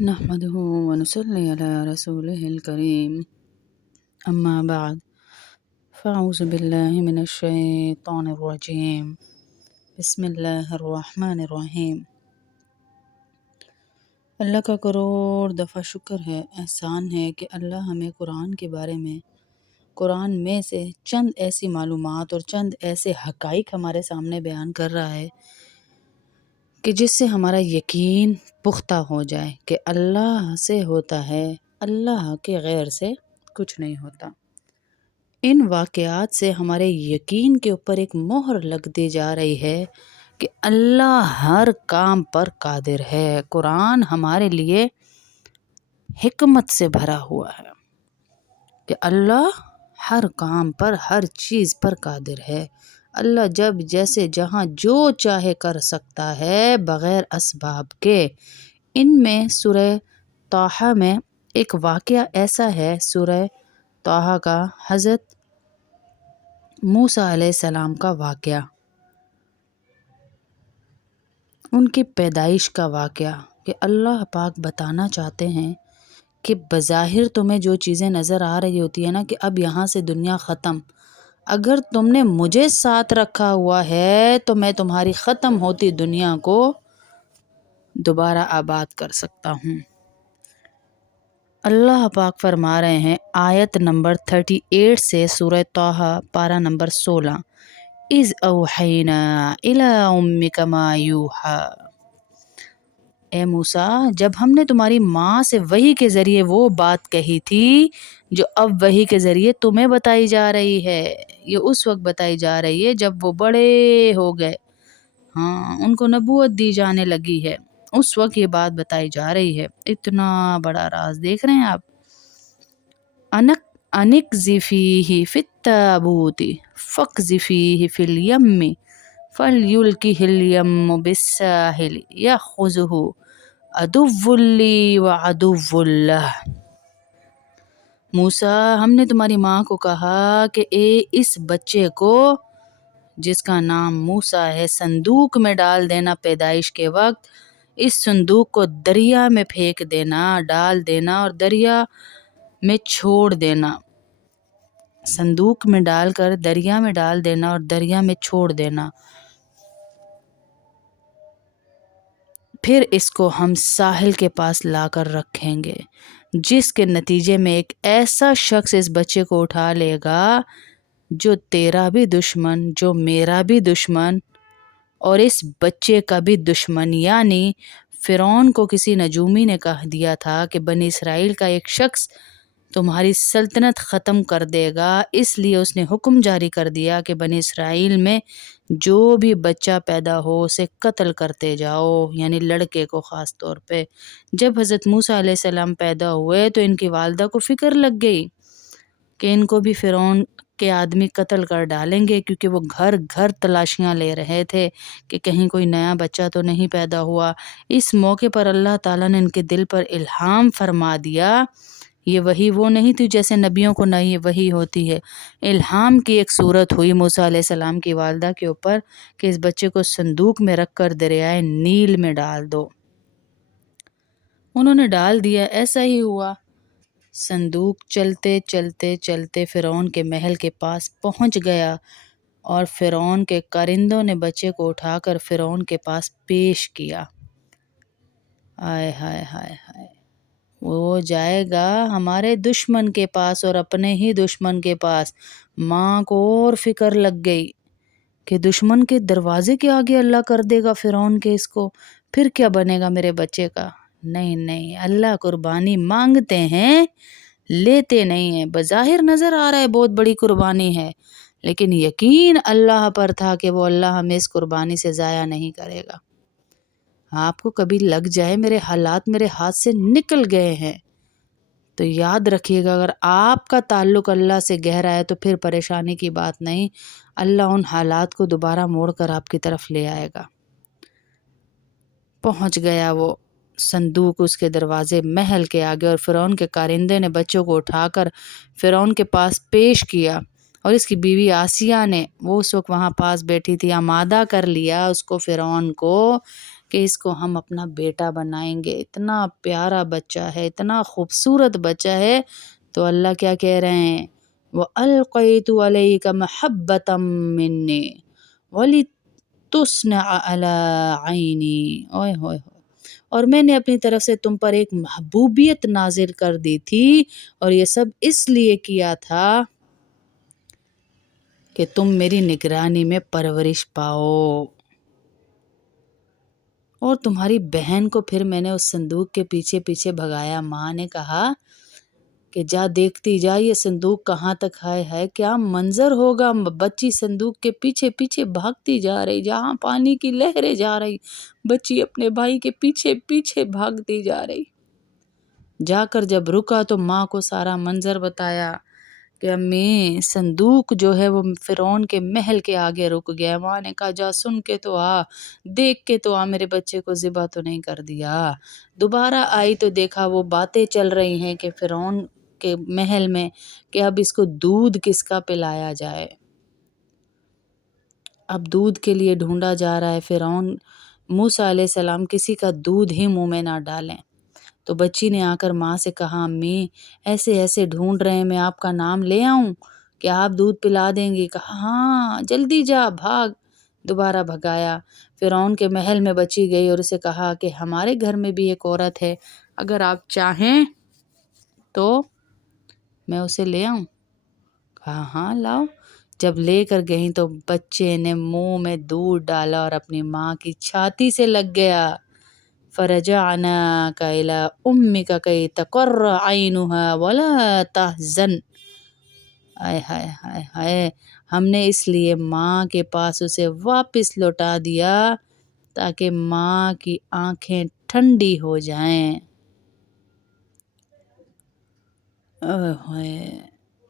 نحمده ونصلي على رسوله الكريم أما بعد فأعوذ بالله من الشيطان الرجيم بسم الله الرحمن الرحیم۔ اللہ کا کروڑ دفعہ شکر ہے، احسان ہے کہ اللہ ہمیں قرآن میں سے چند ایسی معلومات اور چند ایسے حقائق ہمارے سامنے بیان کر رہا ہے کہ جس سے ہمارا یقین پختہ ہو جائے کہ اللہ سے ہوتا ہے، اللہ کے غیر سے کچھ نہیں ہوتا۔ ان واقعات سے ہمارے یقین کے اوپر ایک مہر لگ دی جا رہی ہے کہ اللہ ہر کام پر قادر ہے۔ قرآن ہمارے لیے حکمت سے بھرا ہوا ہے کہ اللہ ہر کام پر، ہر چیز پر قادر ہے۔ اللہ جب جیسے جہاں جو چاہے کر سکتا ہے بغیر اسباب کے۔ ان میں سورہ طٰہٰ میں ایک واقعہ ایسا ہے، سورہ طٰہٰ کا حضرت موسیٰ علیہ السلام کا واقعہ، ان کی پیدائش کا واقعہ، کہ اللہ پاک بتانا چاہتے ہیں کہ بظاہر تمہیں جو چیزیں نظر آ رہی ہوتی ہیں نا کہ اب یہاں سے دنیا ختم، اگر تم نے مجھے ساتھ رکھا ہوا ہے تو میں تمہاری ختم ہوتی دنیا کو دوبارہ آباد کر سکتا ہوں۔ اللہ پاک فرما رہے ہیں آیت نمبر 38 سے سورہ طٰہٰ پارہ نمبر 16، اِذْ أَوْحَيْنَا إِلَىٰ أُمِّكَ مَا يُوحَىٰ۔ اے موسیٰ، جب ہم نے تمہاری ماں سے وحی کے ذریعے وہ بات کہی تھی جو اب وحی کے ذریعے تمہیں بتائی جا رہی ہے، یہ اس وقت بتائی جا رہی ہے جب وہ بڑے ہو گئے، ان کو نبوت دی جانے لگی ہے، اس وقت یہ بات بتائی جا رہی ہے۔ اتنا بڑا راز دیکھ رہے ہیں آپ۔ اَنِقْذِفِیہِ فِی التَّابُوتِ فَاقْذِفِیہِ فِی الْیَمِّ فَلْیُلْقِہِ الْیَمُّ بِالسَّاحِلِ یَأْخُذْہُ عَدُوٌّ لِّی وَعَدُوٌّ لَّهُ۔ موسیٰ، ہم نے تمہاری ماں کو کہا کہ اس بچے کو جس کا نام موسیٰ ہے صندوق میں ڈال دینا پیدائش کے وقت، اس صندوق کو دریا میں پھینک دینا، ڈال دینا اور دریا میں چھوڑ دینا، صندوق میں ڈال کر دریا میں ڈال دینا اور دریا میں چھوڑ دینا، پھر اس کو ہم ساحل کے پاس لا کر رکھیں گے، جس کے نتیجے میں ایک ایسا شخص اس بچے کو اٹھا لے گا جو تیرا بھی دشمن، جو میرا بھی دشمن اور اس بچے کا بھی دشمن۔ یعنی فرعون کو کسی نجومی نے کہہ دیا تھا کہ بنی اسرائیل کا ایک شخص تمہاری سلطنت ختم کر دے گا، اس لیے اس نے حکم جاری کر دیا کہ بنی اسرائیل میں جو بھی بچہ پیدا ہو اسے قتل کرتے جاؤ، یعنی لڑکے کو خاص طور پہ۔ جب حضرت موسیٰ علیہ السلام پیدا ہوئے تو ان کی والدہ کو فکر لگ گئی کہ ان کو بھی فرعون کے آدمی قتل کر ڈالیں گے، کیونکہ وہ گھر گھر تلاشیاں لے رہے تھے کہ کہیں کوئی نیا بچہ تو نہیں پیدا ہوا۔ اس موقع پر اللہ تعالیٰ نے ان کے دل پر الہام فرما دیا، یہ وحی وہ نہیں تھی جیسے نبیوں کو نہیں وحی ہوتی ہے، الہام کی ایک صورت ہوئی موسیٰ علیہ السلام کی والدہ کے اوپر کہ اس بچے کو صندوق میں رکھ کر دریائے نیل میں ڈال دو۔ انہوں نے ڈال دیا، ایسا ہی ہوا۔ صندوق چلتے چلتے چلتے فرعون کے محل کے پاس پہنچ گیا اور فرعون کے کارندوں نے بچے کو اٹھا کر فرعون کے پاس پیش کیا۔ آئے ہائے ہائے ہائے، وہ جائے گا ہمارے دشمن کے پاس اور اپنے ہی دشمن کے پاس۔ ماں کو اور فکر لگ گئی کہ دشمن کے دروازے کے آگے اللہ کر دے گا فرعون کے اس کو، پھر کیا بنے گا میرے بچے کا۔ نہیں نہیں، اللہ قربانی مانگتے ہیں، لیتے نہیں ہیں۔ بظاہر نظر آ رہا ہے بہت بڑی قربانی ہے، لیکن یقین اللہ پر تھا کہ وہ اللہ ہمیں اس قربانی سے ضائع نہیں کرے گا۔ آپ کو کبھی لگ جائے میرے حالات میرے ہاتھ سے نکل گئے ہیں تو یاد رکھیے گا، اگر آپ کا تعلق اللہ سے گہرا ہے تو پھر پریشانی کی بات نہیں، اللہ ان حالات کو دوبارہ موڑ کر آپ کی طرف لے آئے گا۔ پہنچ گیا وہ صندوق اس کے دروازے محل کے آگے اور فرعون کے کارندے نے بچوں کو اٹھا کر فرعون کے پاس پیش کیا، اور اس کی بیوی آسیہ نے، وہ اس وقت وہاں پاس بیٹھی تھی، آمادہ کر لیا اس کو فرعون کو کہ اس کو ہم اپنا بیٹا بنائیں گے، اتنا پیارا بچہ ہے، اتنا خوبصورت بچہ ہے۔ تو اللہ کیا کہہ رہے ہیں، وَأَلْقَيْتُ عَلَيْكَ مَحَبَّةً مِّنِّي وَلِتُصْنَعَ عَلَىٰ عَيْنِي، اوئے ہوئے ہوئے، اور میں نے اپنی طرف سے تم پر ایک محبوبیت نازل کر دی تھی، اور یہ سب اس لیے کیا تھا کہ تم میری نگرانی میں پرورش پاؤ۔ اور تمہاری بہن کو پھر میں نے اس صندوق کے پیچھے پیچھے بھگایا۔ ماں نے کہا کہ جا دیکھتی جا یہ صندوق کہاں تک ہے کیا منظر ہوگا۔ بچی صندوق کے پیچھے پیچھے بھاگتی جا رہی، جہاں پانی کی لہریں جا رہی، بچی اپنے بھائی کے پیچھے پیچھے بھاگتی جا رہی۔ جا کر جب رکا تو ماں کو سارا منظر بتایا کہ امی صندوق جو ہے وہ فرعون کے محل کے آگے رک گیا۔ ماں نے کہا جا سن کے تو آ، دیکھ کے تو آ، میرے بچے کو ذبح تو نہیں کر دیا۔ دوبارہ آئی تو دیکھا وہ باتیں چل رہی ہیں کہ فرعون کے محل میں کہ اب اس کو دودھ کس کا پلایا جائے۔ اب دودھ کے لیے ڈھونڈا جا رہا ہے۔ فرعون موسیٰ علیہ السلام کسی کا دودھ ہی منہ میں نہ ڈالیں۔ تو بچی نے آ کر ماں سے کہا امی ایسے ایسے ڈھونڈ رہے ہیں، میں آپ کا نام لے آؤں کہ آپ دودھ پلا دیں گی؟ کہا ہاں جلدی جا، بھاگ۔ دوبارہ بھگایا۔ فرعون کے محل میں بچی گئی اور اسے کہا کہ ہمارے گھر میں بھی ایک عورت ہے، اگر آپ چاہیں تو میں اسے لے آؤں؟ کہا ہاں لاؤ۔ جب لے کر گئیں تو بچے نے منہ میں دودھ ڈالا اور اپنی ماں کی چھاتی سے لگ گیا۔ فَرَجَعْنَاكَ إِلَىٰ أُمِّكَ كَيْ تَقَرَّ عَيْنُهَا وَلَا تَحْزَنَ، ہائے ہائے ہائے ہائے، ہم نے اس لیے ماں کے پاس اسے واپس لوٹا دیا تاکہ ماں کی آنکھیں ٹھنڈی ہو جائیں۔ اوہ ہوئے،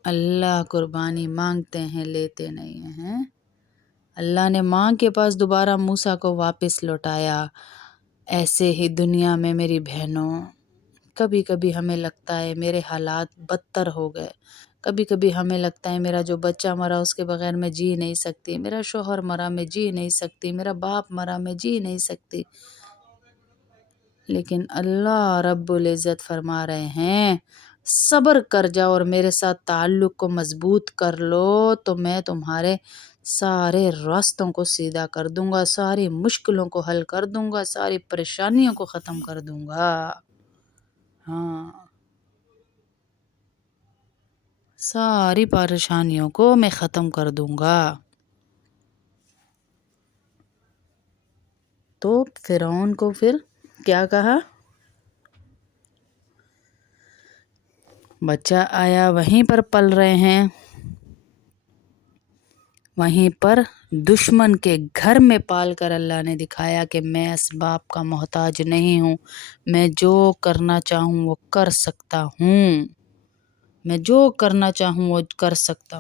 اللہ قربانی مانگتے ہیں لیتے نہیں ہیں۔ اللہ نے ماں کے پاس دوبارہ موسیٰ کو واپس لوٹایا۔ ایسے ہی دنیا میں میری بہنوں کبھی کبھی ہمیں لگتا ہے میرے حالات بدتر ہو گئے، کبھی کبھی ہمیں لگتا ہے میرا جو بچہ مرا اس کے بغیر میں جی نہیں سکتی، میرا شوہر مرا میں جی نہیں سکتی، میرا باپ مرا میں جی نہیں سکتی، لیکن اللہ رب العزت فرما رہے ہیں صبر کر جاؤ اور میرے ساتھ تعلق کو مضبوط کر لو تو میں تمہارے سارے راستوں کو سیدھا کر دوں گا، ساری مشکلوں کو حل کر دوں گا، ساری پریشانیوں کو ختم کر دوں گا۔ ہاں، ساری پریشانیوں کو میں ختم کر دوں گا۔ تو فرعون کو پھر کیا کہا؟ بچہ آیا وہیں پر پل رہے ہیں، وہیں پر دشمن کے گھر میں پال کر اللہ نے دکھایا کہ میں اسباب کا محتاج نہیں ہوں، میں جو کرنا چاہوں وہ کر سکتا ہوں، میں جو کرنا چاہوں وہ کر سکتا ہوں۔